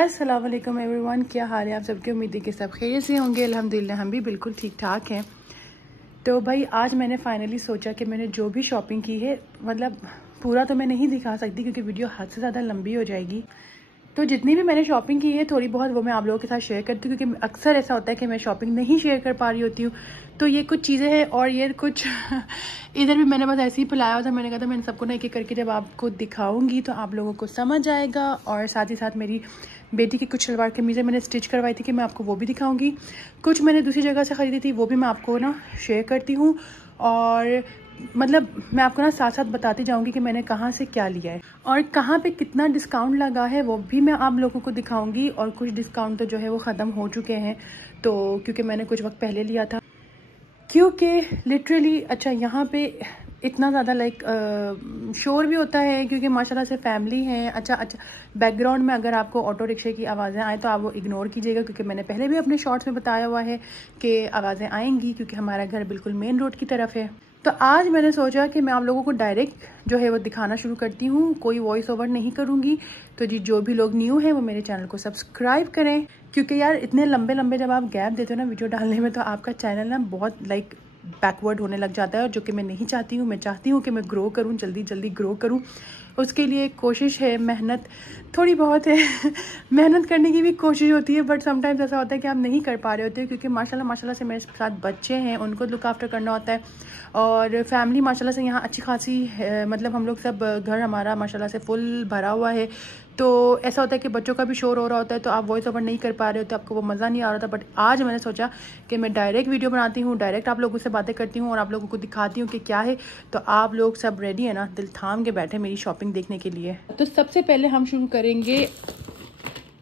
अस्सलाम वालेकुम एवरीवन, क्या हाल है आप सबके। उम्मीद है कि सब खैरियत से होंगे। अल्हम्दुलिल्लाह हम भी बिल्कुल ठीक ठाक हैं। तो भाई आज मैंने फाइनली सोचा कि मैंने जो भी शॉपिंग की है, मतलब पूरा तो मैं नहीं दिखा सकती क्योंकि वीडियो हद से ज़्यादा लंबी हो जाएगी। तो जितनी भी मैंने शॉपिंग की है थोड़ी बहुत वो मैं आप लोगों के साथ शेयर करती हूँ, क्योंकि अक्सर ऐसा होता है कि मैं शॉपिंग नहीं शेयर कर पा रही होती हूँ। तो ये कुछ चीज़ें हैं और ये कुछ इधर भी मैंने बस ऐसे ही फैलाया हुआ था। मैंने कहा था मैं सबको ना एक एक करके जब आपको दिखाऊंगी तो आप लोगों को समझ आएगा। और साथ ही साथ मेरी बेटी की कुछ शलवार कमीज़ें मैंने स्टिच करवाई थी कि मैं आपको वो भी दिखाऊंगी। कुछ मैंने दूसरी जगह से ख़रीदी थी वो भी मैं आपको ना शेयर करती हूँ। और मतलब मैं आपको ना साथ साथ बताती जाऊंगी कि मैंने कहाँ से क्या लिया है और कहाँ पे कितना डिस्काउंट लगा है, वो भी मैं आप लोगों को दिखाऊंगी। और कुछ डिस्काउंट तो जो है वो ख़त्म हो चुके हैं, तो क्योंकि मैंने कुछ वक्त पहले लिया था। क्योंकि लिटरली अच्छा यहाँ पे इतना ज़्यादा शोर भी होता है क्योंकि माशाल्लाह से फैमिली है। अच्छा बैकग्राउंड में अगर आपको ऑटो रिक्शे की आवाज़ें आए तो आप वो इग्नोर कीजिएगा, क्योंकि मैंने पहले भी अपने शॉर्ट्स में बताया हुआ है कि आवाज़ें आएंगी क्योंकि हमारा घर बिल्कुल मेन रोड की तरफ है। तो आज मैंने सोचा कि मैं आप लोगों को डायरेक्ट जो है वो दिखाना शुरू करती हूँ, कोई वॉइस ओवर नहीं करूँगी। तो जी जो भी लोग न्यू हैं वो मेरे चैनल को सब्सक्राइब करें, क्योंकि यार इतने लंबे लंबे जब आप गैप देते हो ना वीडियो डालने में तो आपका चैनल ना बहुत बैकवर्ड होने लग जाता है, और जो कि मैं नहीं चाहती हूँ। मैं चाहती हूँ कि मैं ग्रो करूँ, जल्दी जल्दी ग्रो करूँ। उसके लिए कोशिश है, मेहनत थोड़ी बहुत है मेहनत करने की भी कोशिश होती है, बट समटाइम्स ऐसा होता है कि आप नहीं कर पा रहे होते क्योंकि माशाल्लाह से मेरे साथ बच्चे हैं, उनको लुक आफ्टर करना होता है। और फैमिली माशाल्लाह से यहाँ अच्छी खासी है, मतलब हम लोग सब घर हमारा माशाल्लाह से फुल भरा हुआ है। तो ऐसा होता है कि बच्चों का भी शोर हो रहा होता है तो आप वॉइस ओवर नहीं कर पा रहे होते, आपको वो मज़ा नहीं आ रहा था। बट आज मैंने सोचा कि मैं डायरेक्ट वीडियो बनाती हूँ, डायरेक्ट आप लोगों से बातें करती हूँ और आप लोगों को दिखाती हूँ कि क्या है। तो आप लोग सब रेडी है ना, दिल थाम के बैठे मेरी शॉपिंग देखने के लिए। तो सबसे पहले हम शुरू करेंगे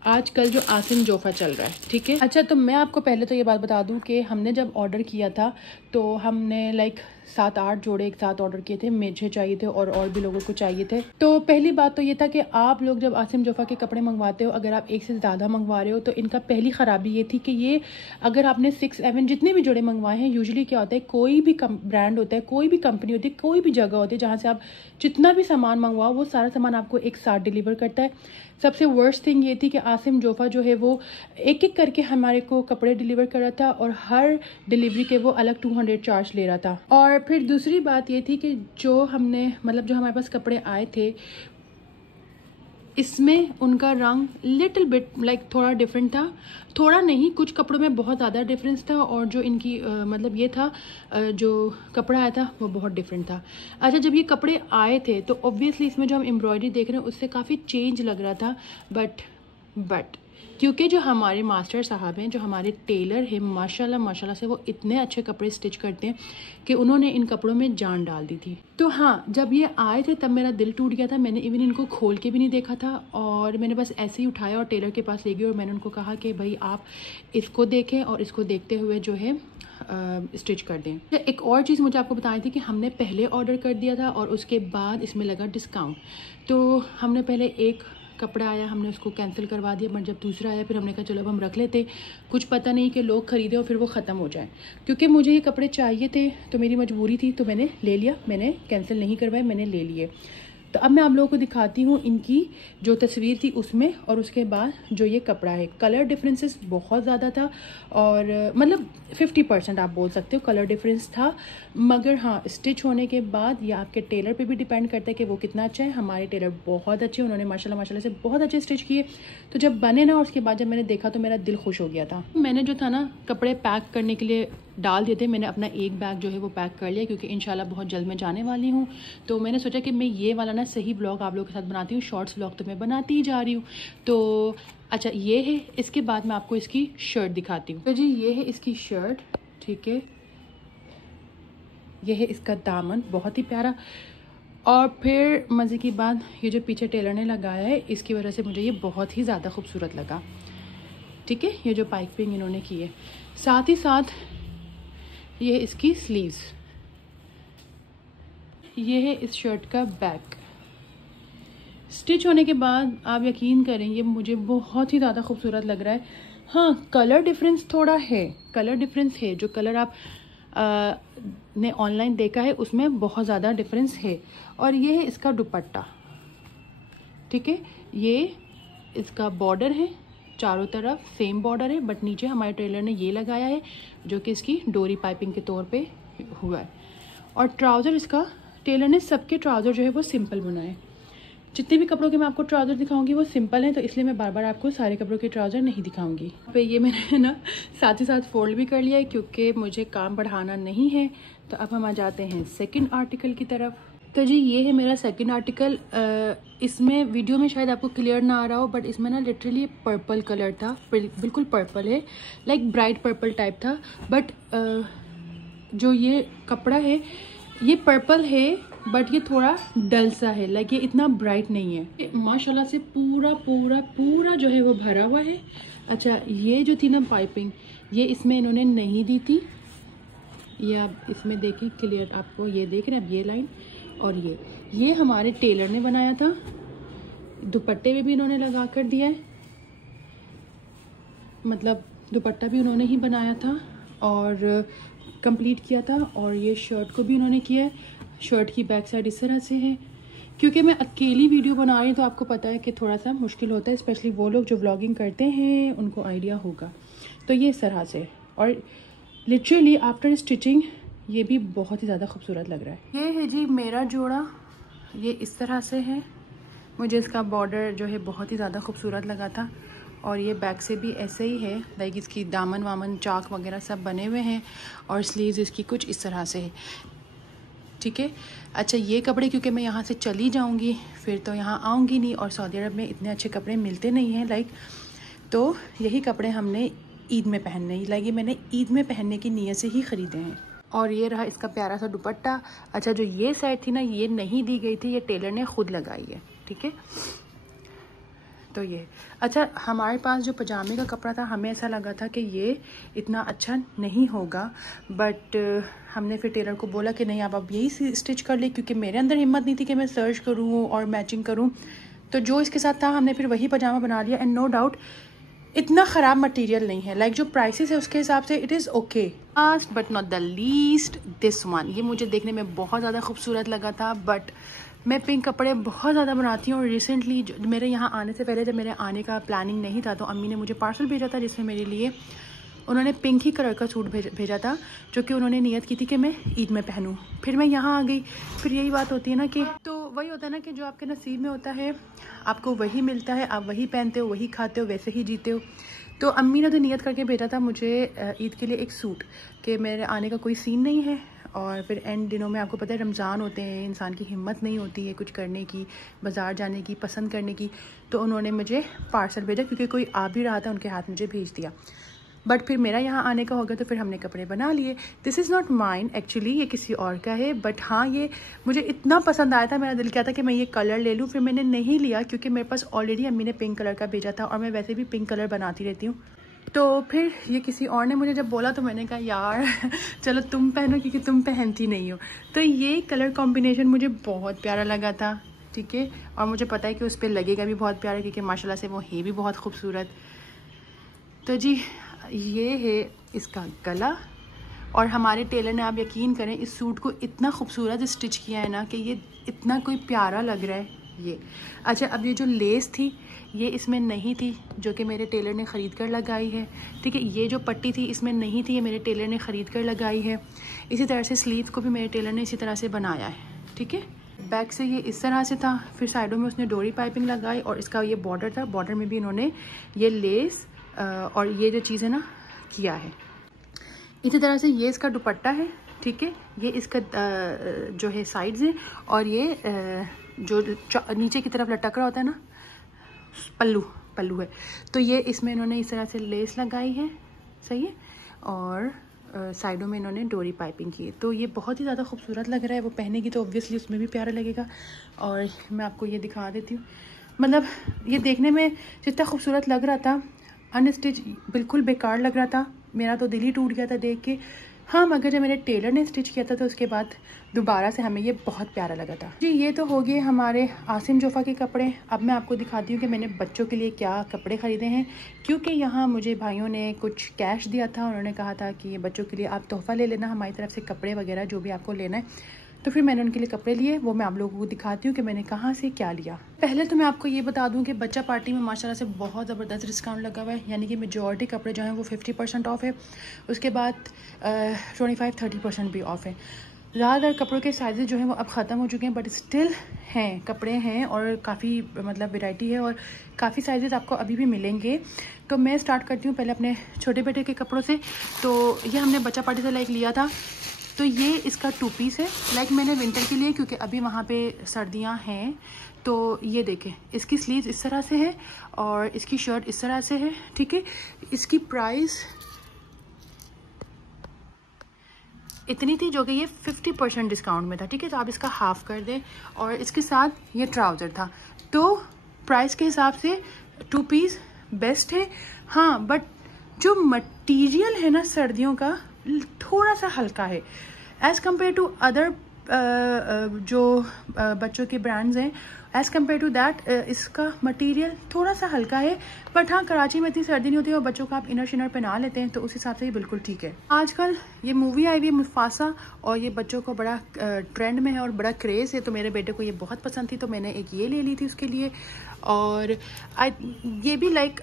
आजकल जो आसिम जोफ़ा चल रहा है, ठीक है। अच्छा तो मैं आपको पहले तो ये बात बता दूं कि हमने जब ऑर्डर किया था तो हमने 7-8 जोड़े एक साथ ऑर्डर किए थे। मुझे चाहिए थे और भी लोगों को चाहिए थे। तो पहली बात तो ये था कि आप लोग जब आसिम जोफ़ा के कपड़े मंगवाते हो, अगर आप एक से ज़्यादा मंगवा रहे हो तो इनका पहली ख़राबी ये थी कि ये अगर आपने 6-7 जितने भी जोड़े मंगवाए हैं, यूजुअली क्या होता है कोई भी ब्रांड होता है, कोई भी कंपनी होती है, कोई भी जगह होती है जहाँ से आप जितना भी सामान मंगवाओ वो सारा सामान आपको एक साथ डिलीवर करता है। सबसे वर्स्ट थिंग ये थी कि आसिम जोफ़ा जो है वो एक एक करके हमारे को कपड़े डिलीवर कर रहा था और हर डिलीवरी के वो अलग 200 चार्ज ले रहा था। और फिर दूसरी बात ये थी कि जो हमारे पास कपड़े आए थे इसमें उनका रंग लिटिल बिट थोड़ा डिफरेंट था। थोड़ा नहीं, कुछ कपड़ों में बहुत ज़्यादा डिफरेंस था, और जो इनकी ये था जो कपड़ा आया था वो बहुत डिफरेंट था। अच्छा जब ये कपड़े आए थे तो ऑब्वियसली इसमें जो हम एम्ब्रॉयडरी देख रहे हैं उससे काफ़ी चेंज लग रहा था। बट क्योंकि जो हमारे मास्टर साहब हैं, जो हमारे टेलर हैं, माशाल्लाह से वो इतने अच्छे कपड़े स्टिच करते हैं कि उन्होंने इन कपड़ों में जान डाल दी थी। तो हाँ, जब ये आए थे तब मेरा दिल टूट गया था। मैंने इवन इनको खोल के भी नहीं देखा था और मैंने बस ऐसे ही उठाया और टेलर के पास ले गई और मैंने उनको कहा कि भाई आप इसको देखें और इसको देखते हुए जो है स्टिच कर दें। एक और चीज़ मुझे आपको बताई थी कि हमने पहले ऑर्डर कर दिया था और उसके बाद इसमें लगा डिस्काउंट। तो हमने पहले एक कपड़ा आया, हमने उसको कैंसिल करवा दिया, बट जब दूसरा आया फिर हमने कहा चलो अब हम रख लेते, कुछ पता नहीं कि लोग खरीदे और फिर वो ख़त्म हो जाए। क्योंकि मुझे ये कपड़े चाहिए थे तो मेरी मजबूरी थी, तो मैंने ले लिया, मैंने कैंसिल नहीं करवाए, मैंने ले लिए। तो अब मैं आप लोगों को दिखाती हूँ इनकी जो तस्वीर थी उसमें और उसके बाद जो ये कपड़ा है। कलर डिफरेंसेस बहुत ज़्यादा था और 50% आप बोल सकते हो कलर डिफरेंस था, मगर हाँ स्टिच होने के बाद ये आपके टेलर पे भी डिपेंड करता है कि वो कितना अच्छा है। हमारे टेलर बहुत अच्छे, उन्होंने माशाल्लाह से बहुत अच्छे स्टिच किए। तो जब बने ना उसके बाद जब मैंने देखा तो मेरा दिल खुश हो गया था। मैंने जो था ना कपड़े पैक करने के लिए डाल दिए थे, मैंने अपना एक बैग जो है वो पैक कर लिया क्योंकि इंशाल्लाह बहुत जल्द मैं जाने वाली हूँ। तो मैंने सोचा कि मैं ये वाला ना सही ब्लॉग आप लोगों के साथ बनाती हूँ, शॉर्ट्स ब्लॉग तो मैं बनाती ही जा रही हूँ। तो अच्छा ये है, इसके बाद मैं आपको इसकी शर्ट दिखाती हूँ। तो जी ये है इसकी शर्ट, ठीक है। ये है इसका दामन, बहुत ही प्यारा। और फिर मज़े की बात, ये जो पीछे टेलर ने लगाया है इसकी वजह से मुझे ये बहुत ही ज़्यादा खूबसूरत लगा, ठीक है। ये जो पाइपिंग इन्होंने की है, साथ ही साथ ये है इसकी स्लीव्स, ये है इस शर्ट का बैक। स्टिच होने के बाद आप यकीन करें ये मुझे बहुत ही ज़्यादा खूबसूरत लग रहा है। हाँ कलर डिफरेंस थोड़ा है, कलर डिफरेंस है, जो कलर आप ने ऑनलाइन देखा है उसमें बहुत ज़्यादा डिफरेंस है। और ये है इसका दुपट्टा, ठीक है। ये इसका बॉर्डर है, चारों तरफ सेम बॉर्डर है, बट नीचे हमारे टेलर ने ये लगाया है जो कि इसकी डोरी पाइपिंग के तौर पे हुआ है। और ट्राउज़र इसका टेलर ने सबके ट्राउज़र जो है वो सिंपल बनाए। जितने भी कपड़ों के मैं आपको ट्राउज़र दिखाऊंगी वो सिंपल हैं, तो इसलिए मैं बार बार आपको सारे कपड़ों के ट्राउज़र नहीं दिखाऊंगी। पे ये मैंने ना साथ ही साथ फोल्ड भी कर लिया है क्योंकि मुझे काम बढ़ाना नहीं है। तो अब हम आ जाते हैं सेकंड आर्टिकल की तरफ। तो जी ये है मेरा सेकंड आर्टिकल। इसमें वीडियो में शायद आपको क्लियर ना आ रहा हो, बट इसमें ना लिटरली पर्पल कलर था, बिल्कुल पर्पल है, लाइक ब्राइट पर्पल टाइप था। बट जो ये कपड़ा है ये पर्पल है, बट ये थोड़ा डल सा है, लाइक ये इतना ब्राइट नहीं है। ये माशाल्लाह से पूरा पूरा पूरा जो है वो भरा हुआ है। अच्छा, ये जो थी ना पाइपिंग, ये इसमें इन्होंने नहीं दी थी। ये आप इसमें देखें क्लियर, आपको ये देख रहे हैं अब ये लाइन, और ये हमारे टेलर ने बनाया था। दुपट्टे में भी इन्होंने लगा कर दिया है, मतलब दुपट्टा भी उन्होंने ही बनाया था और कंप्लीट किया था। और ये शर्ट को भी उन्होंने किया है। शर्ट की बैक साइड इस तरह से है। क्योंकि मैं अकेली वीडियो बना रही हूँ तो आपको पता है कि थोड़ा सा मुश्किल होता है, स्पेशली वो लोग जो व्लॉगिंग करते हैं उनको आइडिया होगा। तो ये इस तरह से, और लिटरली आफ्टर स्टिचिंग ये भी बहुत ही ज़्यादा खूबसूरत लग रहा है। ये है जी मेरा जोड़ा, ये इस तरह से है। मुझे इसका बॉर्डर जो है बहुत ही ज़्यादा खूबसूरत लगा था। और ये बैक से भी ऐसे ही है, लाइक इसकी दामन वामन चाक वगैरह सब बने हुए हैं, और स्लीव्स इसकी कुछ इस तरह से है। ठीक है। अच्छा, ये कपड़े क्योंकि मैं यहाँ से चली जाऊँगी फिर तो यहाँ आऊँगी नहीं, और सऊदी अरब में इतने अच्छे कपड़े मिलते नहीं हैं, लाइक तो यही कपड़े हमने ईद में पहनने, लाइक ये मैंने ईद में पहनने की नीयत से ही ख़रीदे हैं। और ये रहा इसका प्यारा सा दुपट्टा। अच्छा, जो ये साइड थी ना ये नहीं दी गई थी, ये टेलर ने खुद लगाई है। ठीक है। तो ये अच्छा, हमारे पास जो पजामे का कपड़ा था हमें ऐसा लगा था कि ये इतना अच्छा नहीं होगा, बट हमने फिर टेलर को बोला कि नहीं आप अब यही स्टिच कर ले, क्योंकि मेरे अंदर हिम्मत नहीं थी कि मैं सर्च करूँ और मैचिंग करूँ। तो जो इसके साथ था हमने फिर वही पजामा बना लिया। एंड नो डाउट इतना ख़राब मटेरियल नहीं है, लाइक जो प्राइसेस है उसके हिसाब से it is okay. Last but not the least this one, ये मुझे देखने में बहुत ज़्यादा खूबसूरत लगा था। बट मैं पिंक कपड़े बहुत ज़्यादा बनाती हूँ, और रिसेंटली मेरे यहाँ आने से पहले जब मेरे आने का प्लानिंग नहीं था तो अम्मी ने मुझे पार्सल भेजा था जिसमें मेरे लिए उन्होंने पिंक ही कलर का सूट भेजा था, जो कि उन्होंने नियत की थी कि मैं ईद में पहनूं। फिर मैं यहाँ आ गई। फिर यही बात होती है ना कि तो वही होता है ना कि जो आपके नसीब में होता है आपको वही मिलता है, आप वही पहनते हो, वही खाते हो, वैसे ही जीते हो। तो अम्मी ने तो नियत करके भेजा था मुझे ईद के लिए एक सूट, कि मेरे आने का कोई सीन नहीं है। और फिर एंड दिनों में आपको पता है रमज़ान होते हैं, इंसान की हिम्मत नहीं होती है कुछ करने की, बाज़ार जाने की, पसंद करने की। तो उन्होंने मुझे पार्सल भेजा, क्योंकि कोई आ भी रहा था उनके हाथ मुझे भेज दिया। बट फिर मेरा यहाँ आने का हो गया तो फिर हमने कपड़े बना लिए। This is not mine actually, ये किसी और का है। बट हाँ, ये मुझे इतना पसंद आया था, मेरा दिल किया था कि मैं ये कलर ले लूँ। फिर मैंने नहीं लिया क्योंकि मेरे पास ऑलरेडी अम्मी ने पिंक कलर का भेजा था, और मैं वैसे भी पिंक कलर बनाती रहती हूँ। तो फिर ये किसी और ने मुझे जब बोला तो मैंने कहा यार चलो तुम पहनो, क्योंकि तुम पहनती नहीं हो। तो ये कलर कॉम्बिनेशन मुझे बहुत प्यारा लगा था। ठीक है। और मुझे पता है कि उस पर लगेगा भी बहुत प्यारा, क्योंकि माशाल्लाह से वो है भी बहुत खूबसूरत। तो जी ये है इसका गला। और हमारे टेलर ने, आप यकीन करें, इस सूट को इतना खूबसूरत स्टिच किया है ना कि ये इतना कोई प्यारा लग रहा है ये। अच्छा, अब ये जो लेस थी ये इसमें नहीं थी, जो कि मेरे टेलर ने ख़रीद कर लगाई है। ठीक है। ये जो पट्टी थी इसमें नहीं थी, ये मेरे टेलर ने ख़रीद कर लगाई है। इसी तरह से स्लीव को भी मेरे टेलर ने इसी तरह से बनाया है। ठीक है। बैक से ये इस तरह से था, फिर साइडों में उसने डोरी पाइपिंग लगाई, और इसका ये बॉर्डर था, बॉर्डर में भी इन्होंने ये लेस और ये जो चीज़ है ना किया है। इसी तरह से ये इसका दुपट्टा है। ठीक है। ये इसका जो है साइड्स है, और ये जो नीचे की तरफ लटक रहा होता है ना पल्लू है। तो ये इसमें इन्होंने इस तरह से लेस लगाई है। सही है। और साइडों में इन्होंने डोरी पाइपिंग की है। तो ये बहुत ही ज़्यादा खूबसूरत लग रहा है। वो पहनेगी तो ऑब्वियसली उसमें भी प्यारा लगेगा। और मैं आपको ये दिखा देती हूँ, मतलब ये देखने में जितना खूबसूरत लग रहा था, अनस्टिच बिल्कुल बेकार लग रहा था। मेरा तो दिल ही टूट गया था देख के। हाँ, मगर जब मेरे टेलर ने स्टिच किया था तो उसके बाद दोबारा से हमें ये बहुत प्यारा लगा था। जी ये तो हो गए हमारे आसिम जोफ़ा के कपड़े। अब मैं आपको दिखाती हूँ कि मैंने बच्चों के लिए क्या कपड़े ख़रीदे हैं, क्योंकि यहाँ मुझे भाइयों ने कुछ कैश दिया था। उन्होंने कहा था कि ये बच्चों के लिए आप तोहफ़ा ले लेना हमारी तरफ से, कपड़े वगैरह जो भी आपको लेना है। तो फिर मैंने उनके लिए कपड़े लिए, वो मैं आप लोगों को दिखाती हूँ कि मैंने कहाँ से क्या लिया। पहले तो मैं आपको ये बता दूँ कि बच्चा पार्टी में माशाल्लाह से बहुत ज़बरदस्त डिस्काउंट लगा हुआ है, यानी कि मेजॉरिटी कपड़े जो हैं वो 50% ऑफ है, उसके बाद 25-30% भी ऑफ है। ज़्यादातर कपड़ों के साइज़ जो हैं वो अब ख़त्म हो चुके हैं, बट स्टिल हैं, कपड़े हैं और काफ़ी मतलब वैरायटी है और काफ़ी साइज़ आपको अभी भी मिलेंगे। तो मैं स्टार्ट करती हूँ पहले अपने छोटे बेटे के कपड़ों से। तो ये हमने बच्चा पार्टी से लाइक लिया था, तो ये इसका 2 पीस है, लाइक मैंने विंटर के लिए, क्योंकि अभी वहाँ पे सर्दियाँ हैं। तो ये देखें, इसकी स्लीव्स इस तरह से है और इसकी शर्ट इस तरह से है, ठीक है। इसकी प्राइस इतनी थी, जो कि ये 50% डिस्काउंट में था, ठीक है। तो आप इसका हाफ कर दें, और इसके साथ ये ट्राउज़र था। तो प्राइस के हिसाब से 2 पीस बेस्ट है। हाँ, बट जो मटेरियल है ना सर्दियों का, थोड़ा सा हल्का है एज़ कम्पेयर टू अदर जो बच्चों के ब्रांड्स हैं। एज़ कम्पेयर टू दैट इसका मटेरियल थोड़ा सा हल्का है, बट हाँ, कराची में इतनी सर्दी नहीं होती है और बच्चों को आप इनर शिनर पहना लेते हैं, तो उस हिसाब से ये बिल्कुल ठीक है। आजकल ये मूवी आई हुई है मुफासा, और ये बच्चों को बड़ा ट्रेंड में है और बड़ा क्रेज़ है, तो मेरे बेटे को ये बहुत पसंद थी, तो मैंने एक ये ले ली थी उसके लिए। और ये भी लाइक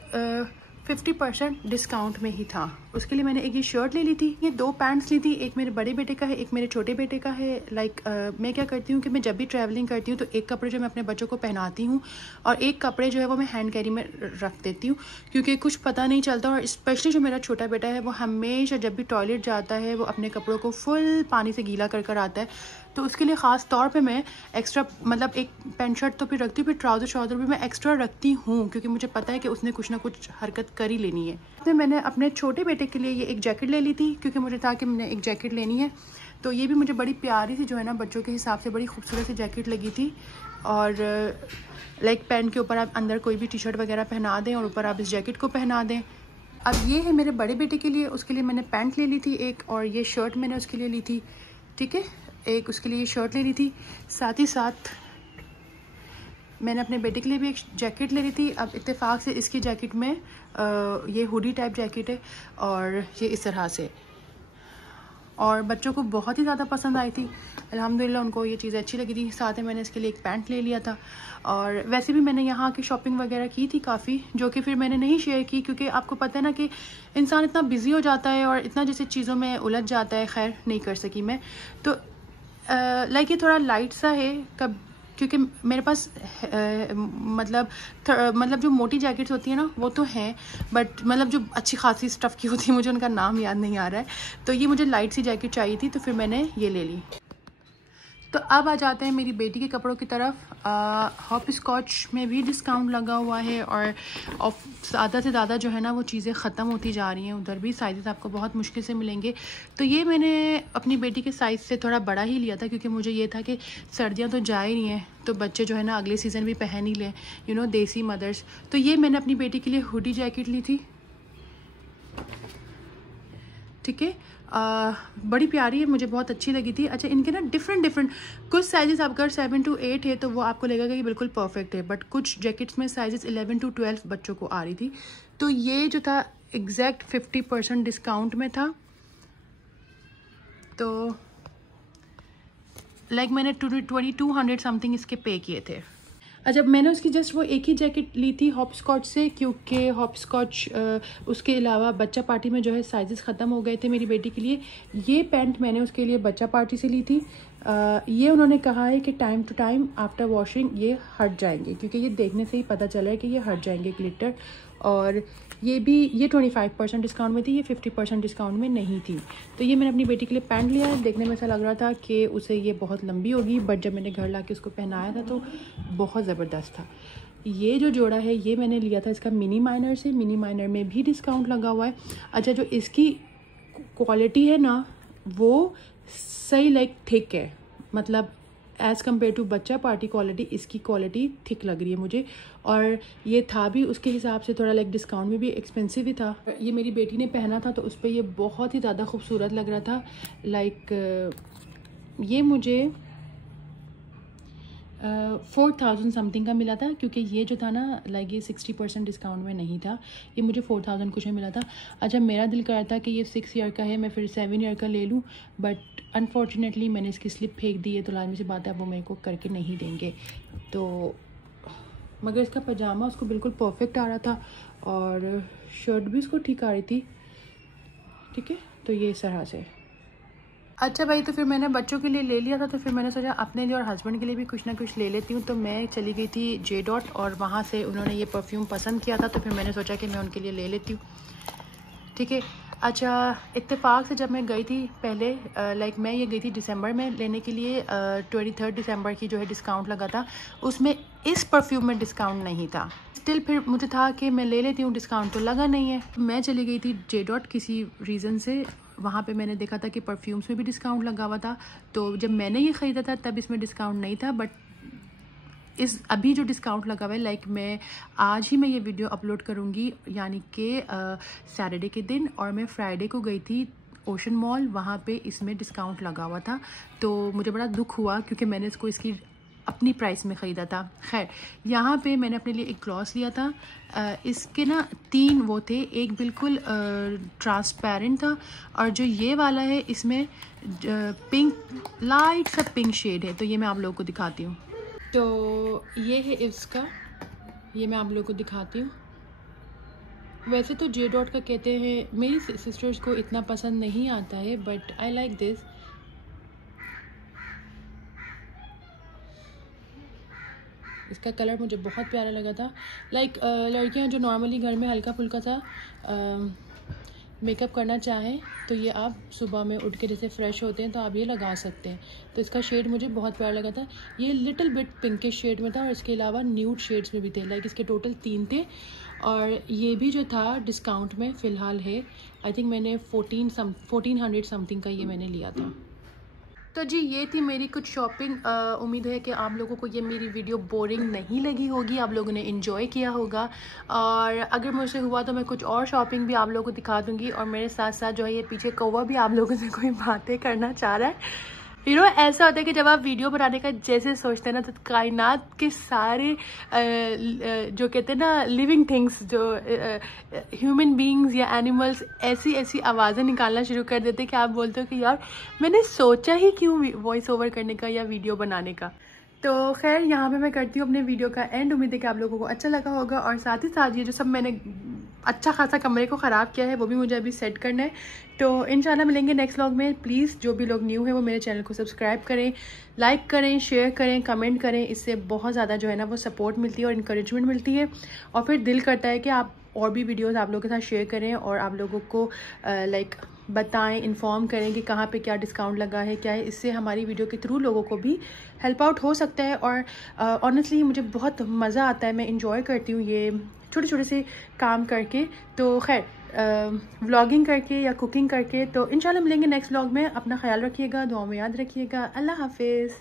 50% डिस्काउंट में ही था, उसके लिए मैंने एक ये शर्ट ले ली थी। ये 2 पैंट्स ली थी, एक मेरे बड़े बेटे का है, एक मेरे छोटे बेटे का है। लाइक मैं क्या करती हूँ कि मैं जब भी ट्रैवलिंग करती हूँ तो एक कपड़े जो मैं अपने बच्चों को पहनाती हूँ और एक कपड़े जो है वो मैं हैंड कैरी में रख देती हूँ, क्योंकि कुछ पता नहीं चलता। और स्पेशली जो मेरा छोटा बेटा है वो हमेशा जब भी टॉयलेट जाता है वो अपने कपड़ों को फुल पानी से गीला कर कर आता है, तो उसके लिए ख़ास तौर पे मैं एक्स्ट्रा मतलब एक पैंट शर्ट तो फिर रखती हूँ, फिर ट्राउज़र भी मैं एक्स्ट्रा रखती हूँ, क्योंकि मुझे पता है कि उसने कुछ ना कुछ हरकत कर ही लेनी है। तो मैंने अपने छोटे बेटे के लिए ये एक जैकेट ले ली थी, क्योंकि मुझे था कि मैंने एक जैकेट लेनी है। तो ये भी मुझे बड़ी प्यारी सी जो है ना बच्चों के हिसाब से बड़ी खूबसूरत सी जैकेट लगी थी। और लाइक पैंट के ऊपर आप अंदर कोई भी टी शर्ट वगैरह पहना दें और ऊपर आप इस जैकेट को पहना दें। अब ये है मेरे बड़े बेटे के लिए, उसके लिए मैंने पैंट ले ली थी एक, और ये शर्ट मैंने उसके लिए ली थी, ठीक है। एक उसके लिए शर्ट ले ली थी, साथ ही साथ मैंने अपने बेटे के लिए भी एक जैकेट ले ली थी। अब इत्तेफाक से इसकी जैकेट में ये हुडी टाइप जैकेट है और ये इस तरह से, और बच्चों को बहुत ही ज़्यादा पसंद आई थी अल्हम्दुलिल्लाह, उनको ये चीज़ अच्छी लगी थी। साथ में मैंने इसके लिए एक पैंट ले लिया था। और वैसे भी मैंने यहाँ की शॉपिंग वगैरह की थी काफ़ी, जो कि फिर मैंने नहीं शेयर की, क्योंकि आपको पता है ना कि इंसान इतना बिजी हो जाता है और इतना जैसे चीज़ों में उलझ जाता है। खैर नहीं कर सकी मैं, तो लाइक ये थोड़ा लाइट सा है कब, क्योंकि मेरे पास मतलब जो मोटी जैकेट्स होती है ना वो तो हैं, बट मतलब जो अच्छी खासी स्टफ़ की होती है, मुझे उनका नाम याद नहीं आ रहा है। तो ये मुझे लाइट सी जैकेट चाहिए थी, तो फिर मैंने ये ले ली। तो अब आ जाते हैं मेरी बेटी के कपड़ों की तरफ। हॉप स्कॉच में भी डिस्काउंट लगा हुआ है, और ज़्यादा से ज़्यादा जो है ना वो चीज़ें ख़त्म होती जा रही हैं। उधर भी साइज़ आपको बहुत मुश्किल से मिलेंगे। तो ये मैंने अपनी बेटी के साइज़ से थोड़ा बड़ा ही लिया था, क्योंकि मुझे ये था कि सर्दियाँ तो जा ही नहीं हैं, तो बच्चे जो है ना अगले सीज़न भी पहन ही लें, यू नो, देसी मदर्स। तो ये मैंने अपनी बेटी के लिए हुडी जैकेट ली थी, ठीक है। बड़ी प्यारी है, मुझे बहुत अच्छी लगी थी। अच्छा, इनके ना डिफरेंट कुछ साइजेस अगर 7 to 8 है तो वो आपको लगेगा कि बिल्कुल परफेक्ट है, बट कुछ जैकेट्स में साइजेस 11 to 12 बच्चों को आ रही थी। तो ये जो था एग्जैक्ट 50% डिस्काउंट में था। तो लाइक मैंने 2200 समथिंग इसके पे किए थे। अच्छा, मैंने उसकी जस्ट वो एक ही जैकेट ली थी हॉप स्कॉच से, क्योंकि हॉप स्कॉच उसके अलावा बच्चा पार्टी में जो है साइजेस ख़त्म हो गए थे मेरी बेटी के लिए। ये पैंट मैंने उसके लिए बच्चा पार्टी से ली थी। ये उन्होंने कहा है कि time to time after washing ये हट जाएंगे, क्योंकि ये देखने से ही पता चला है कि ये हट जाएंगे ग्लिटर। और ये भी ये 25% डिस्काउंट में थी, ये 50% डिस्काउंट में नहीं थी। तो ये मैंने अपनी बेटी के लिए पैंट लिया है। देखने में ऐसा लग रहा था कि उसे ये बहुत लंबी होगी, बट जब मैंने घर लाके उसको पहनाया था तो बहुत ज़बरदस्त था। ये जो जोड़ा है ये मैंने लिया था इसका मिनी माइनर से, मिनी माइनर में भी डिस्काउंट लगा हुआ है। अच्छा, जो इसकी क्वालिटी है ना वो सही लाइक थिक है, मतलब एज़ कम्पेयर टू बच्चा पार्टी क्वालिटी इसकी क्वालिटी थिक लग रही है मुझे। और ये था भी उसके हिसाब से थोड़ा लाइक डिस्काउंट में भी एक्सपेंसिव ही था। ये मेरी बेटी ने पहना था तो उस पर ये बहुत ही ज़्यादा खूबसूरत लग रहा था। लाइक ये मुझे 4000 समथिंग का मिला था, क्योंकि ये जो था ना लाइक ये 60% डिस्काउंट में नहीं था, ये मुझे 4000 कुछ में मिला था। अच्छा, मेरा दिल कर रहा था कि ये 6 ईयर का है, मैं फिर 7 ईयर का ले लूँ, बट अनफॉर्चुनेटली मैंने इसकी स्लिप फेंक दी है, तो लाजमी सी बात है वो मेरे को करके नहीं देंगे। तो मगर इसका पजामा उसको बिल्कुल परफेक्ट आ रहा था और शर्ट भी उसको ठीक आ रही थी। ठीक है, तो ये इस तरह से। अच्छा भाई, तो फिर मैंने बच्चों के लिए ले लिया था, तो फिर मैंने सोचा अपने लिए और हस्बैंड के लिए भी कुछ ना कुछ ले लेती हूँ। तो मैं चली गई थी जे डॉट और वहाँ से उन्होंने ये परफ्यूम पसंद किया था, तो फिर मैंने सोचा कि मैं उनके लिए ले लेती हूँ। ठीक है। अच्छा, इत्तेफाक से जब मैं गई थी पहले, लाइक मैं ये गई थी दिसंबर में लेने के लिए, 23 दिसंबर की जो है डिस्काउंट लगा था, उसमें इस परफ्यूम में डिस्काउंट नहीं था। स्टिल फिर मुझे था कि मैं ले लेती हूँ, डिस्काउंट तो लगा नहीं है। मैं चली गई थी जे डॉट किसी रीज़न से, वहाँ पे मैंने देखा था कि परफ्यूम्स में भी डिस्काउंट लगा हुआ था, तो जब मैंने ये ख़रीदा था तब इसमें डिस्काउंट नहीं था, बट इस अभी जो डिस्काउंट लगा हुआ है, लाइक मैं आज ही मैं ये वीडियो अपलोड करूँगी, यानी कि सैटरडे के दिन, और मैं फ्राइडे को गई थी ओशन मॉल, वहाँ पे इसमें डिस्काउंट लगा हुआ था। तो मुझे बड़ा दुख हुआ क्योंकि मैंने इसको इसकी अपनी प्राइस में ख़रीदा था। खैर, यहाँ पे मैंने अपने लिए एक ग्लॉस लिया था, इसके ना 3 वो थे, एक बिल्कुल ट्रांसपेरेंट था, और जो ये वाला है इसमें पिंक, लाइट सा पिंक शेड है। तो ये मैं आप लोगों को दिखाती हूँ। तो ये है इसका, ये मैं आप लोगों को दिखाती हूँ। वैसे तो जे डॉट का कहते हैं, मेरी सिस्टर्स को इतना पसंद नहीं आता है, बट आई लाइक दिस। इसका कलर मुझे बहुत प्यारा लगा था। लाइक लड़कियां जो नॉर्मली घर में हल्का फुल्का सा मेकअप करना चाहें, तो ये आप सुबह में उठ के जैसे फ्रेश होते हैं तो आप ये लगा सकते हैं। तो इसका शेड मुझे बहुत प्यारा लगा था। ये लिटिल बिट पिंकिश शेड में था, और इसके अलावा न्यूड शेड्स में भी थे। लाइक इसके टोटल 3 थे, और ये भी जो था डिस्काउंट में फ़िलहाल है। आई थिंक मैंने 1400 समथिंग का ये मैंने लिया था। तो जी, ये थी मेरी कुछ शॉपिंग। उम्मीद है कि आप लोगों को ये मेरी वीडियो बोरिंग नहीं लगी होगी, आप लोगों ने इन्जॉय किया होगा। और अगर मुझसे हुआ तो मैं कुछ और शॉपिंग भी आप लोगों को दिखा दूँगी, और मेरे साथ साथ जो है ये पीछे कौवा भी आप लोगों से कोई बातें करना चाह रहा है। ऐसा होता है कि जब आप वीडियो बनाने का जैसे सोचते हैं ना, तो कायनात के सारे जो कहते हैं ना लिविंग थिंग्स, जो ह्यूमन बीइंग्स या एनिमल्स, ऐसी ऐसी आवाज़ें निकालना शुरू कर देते हैं कि आप बोलते हो कि यार मैंने सोचा ही क्यों वॉइस ओवर करने का या वीडियो बनाने का। तो खैर, यहाँ पे मैं करती हूँ अपने वीडियो का एंड। उम्मीद है कि आप लोगों को अच्छा लगा होगा, और साथ ही साथ ये जो सब मैंने अच्छा खासा कमरे को ख़राब किया है वो भी मुझे अभी सेट करना है। तो इंशाल्लाह मिलेंगे नेक्स्ट व्लॉग में। प्लीज़ जो भी लोग न्यू है वो मेरे चैनल को सब्सक्राइब करें, लाइक करें, शेयर करें, कमेंट करें। इससे बहुत ज़्यादा जो है ना वो सपोर्ट मिलती है और इंकरेजमेंट मिलती है, और फिर दिल करता है कि आप और भी वीडियोस आप लोगों के साथ शेयर करें, और आप लोगों को लाइक बताएं, इन्फॉर्म करें कि कहाँ पे क्या डिस्काउंट लगा है, क्या है। इससे हमारी वीडियो के थ्रू लोगों को भी हेल्प आउट हो सकता है। और ऑनेस्टली मुझे बहुत मज़ा आता है, मैं इंजॉय करती हूँ ये छोटे छोटे से काम करके। तो खैर, व्लॉगिंग करके या कुकिंग करके। तो इंशाल्लाह मिलेंगे नेक्स्ट व्लॉग में। अपना ख्याल रखिएगा, दुआ में याद रखिएगा। अल्लाह हाफिज़।